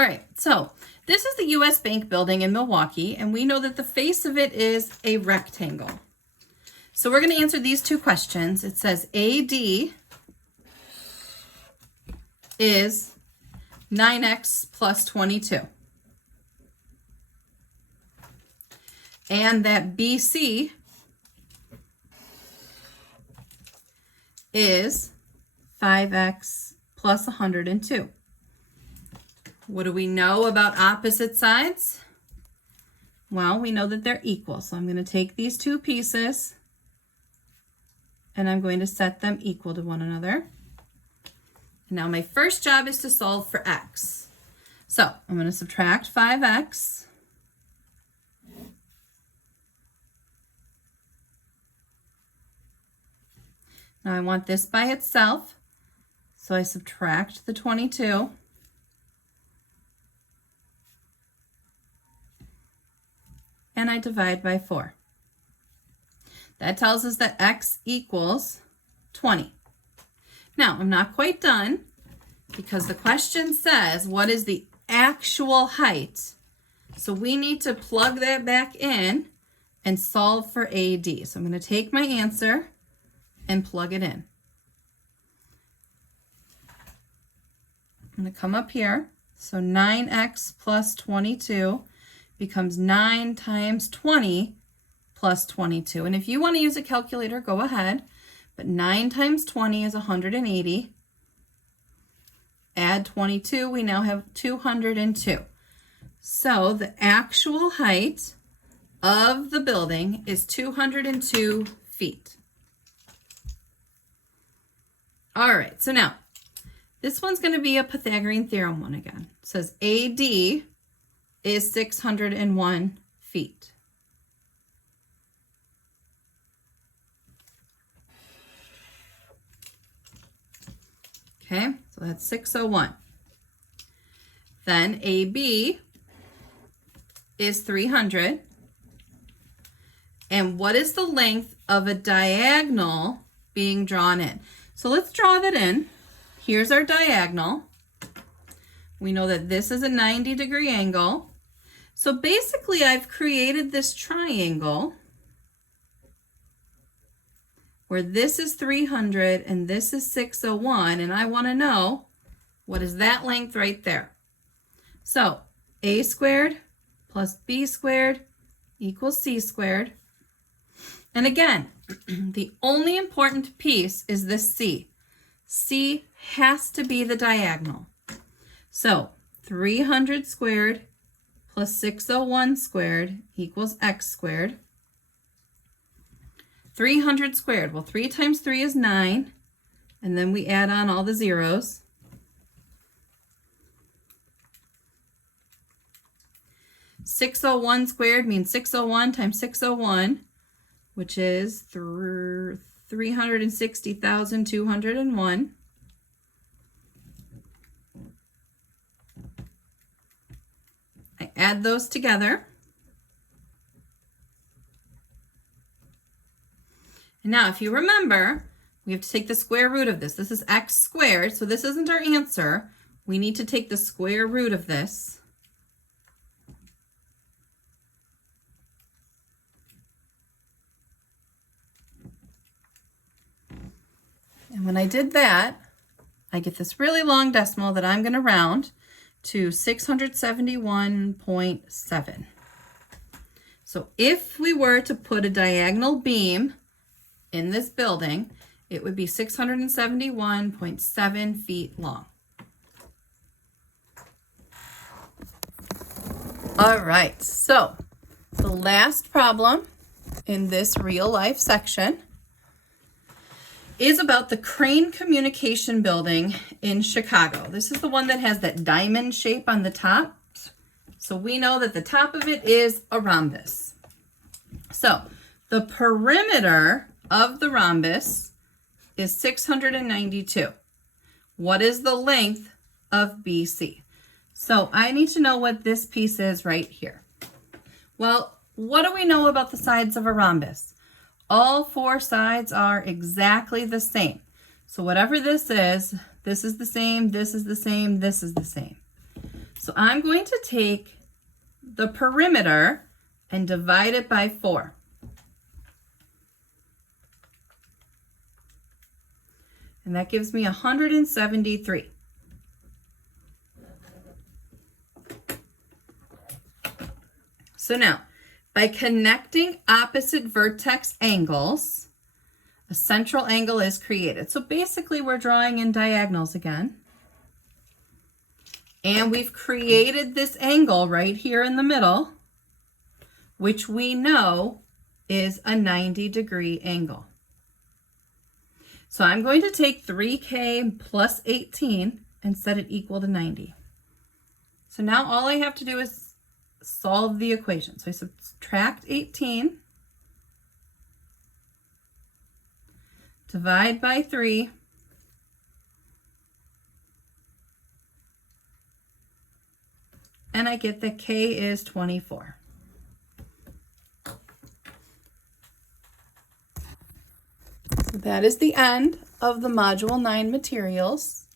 All right, so this is the U.S. Bank building in Milwaukee, and we know that the face of it is a rectangle. So we're going to answer these two questions. It says AD is 9x plus 22. And that BC is 5x plus 102. What do we know about opposite sides? Well, we know that they're equal. So I'm going to take these two pieces and I'm going to set them equal to one another. And now my first job is to solve for x. So I'm going to subtract 5x. Now I want this by itself, so I subtract the 22. And I divide by 4. That tells us that x equals 20. Now, I'm not quite done because the question says, what is the actual height? So we need to plug that back in and solve for AD. So I'm going to take my answer and plug it in. I'm going to come up here. So 9x plus 22 becomes 9 times 20 plus 22. And if you want to use a calculator, go ahead. But 9 times 20 is 180. Add 22, we now have 202. So the actual height of the building is 202 feet. All right, so now this one's going to be a Pythagorean theorem one again. It says AD is 601 feet. Okay, so that's 601. Then AB is 300. And what is the length of a diagonal being drawn in? So let's draw that in. Here's our diagonal. We know that this is a 90-degree angle. So basically, I've created this triangle where this is 300 and this is 601, and I want to know what is that length right there. So a squared plus b squared equals c squared. And again, the only important piece is this c. C has to be the diagonal. So 300 squared plus 601 squared equals x squared. 300 squared, well, 3 times 3 is 9, and then we add on all the zeros. $601 squared means 601 times 601, which is 360,201. I add those together. And now, if you remember, we have to take the square root of this. This is x squared, so this isn't our answer. We need to take the square root of this. And when I did that, I get this really long decimal that I'm going to round to 671.7. So if we were to put a diagonal beam in this building, it would be 671.7 feet long. All right, so the last problem in this real life section is about the Crane Communication Building in Chicago. This is the one that has that diamond shape on the top. So we know that the top of it is a rhombus. So the perimeter of the rhombus is 692. What is the length of BC? So I need to know what this piece is right here. Well, what do we know about the sides of a rhombus? All 4 sides are exactly the same. So whatever this is the same, this is the same, this is the same. So So I'm going to take the perimeter and divide it by 4. And that gives me 173. So now, by connecting opposite vertex angles, a central angle is created. So basically we're drawing in diagonals again. And we've created this angle right here in the middle, which we know is a 90-degree angle. So I'm going to take 3K plus 18 and set it equal to 90. So now all I have to do is solve the equation. So I subtract 18, divide by 3, and I get that K is 24. So that is the end of the Module 9 materials.